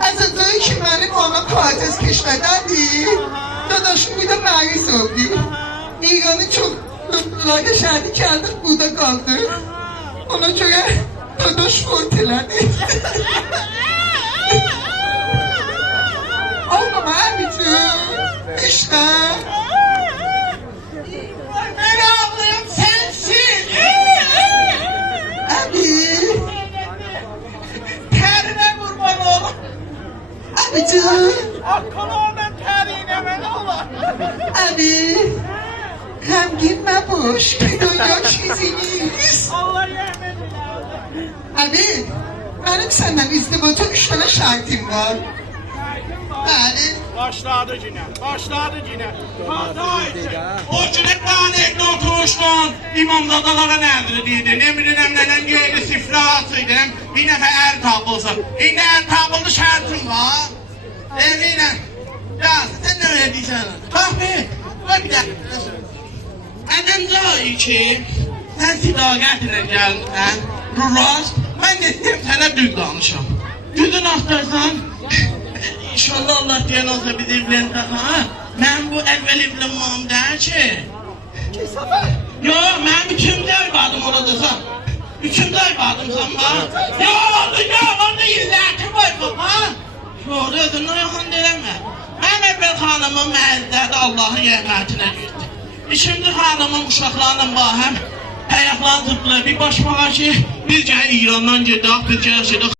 از اونجایی که benim ona patates pişmedəndi, dadaşım bir de məyus oldu. İran'ı çok layla şəhədi gəldik, burada qaldı. Ona göre dadaş fort elədi. Olmama abicim, işte. Ben ağlayayım sensin. Abi, Terine kurban oğlum. abicim, Akıllarından terine ben oğlum. abi. Gamgin boş, dünya çiziniz. Allah yemin Abi, benim senden izdivaca 3 tane şartım var. Yani, Başladı yine, başladı yine. O günü lanetli oturuştun, imamzadalara nədir deydin, emirinem nenen geyli sifra atıydım, bir nəfə er tapılsın. İndi er tapıldı şartım var. Eminəm. Ya sen ne öyle diyeceksin? Bak bir dakika. Annem diyor ki, sen sidaqətlə gəlsən, Ruraz, mən də istəyim sənə düz danışam. Düzün axtarsan, İnşallah Allah diyen olsa biz evlensek ha. Ben bu evvel evlenmem der ki. Yo, ben üçüncü evladım oradasın. Üçüncü evladım sen bana. Yo, orada yüzlerce var baba. Şurada ödünü yakın dileme. Ben evvel hanımın məəzzədə Allah'ın rəhmətinə girdi. İkinci hanımın uşaqlarla bahəm ayaqlarını tutdular. Bir başmağa ki, biz gəl İrandan gedək, biz gəl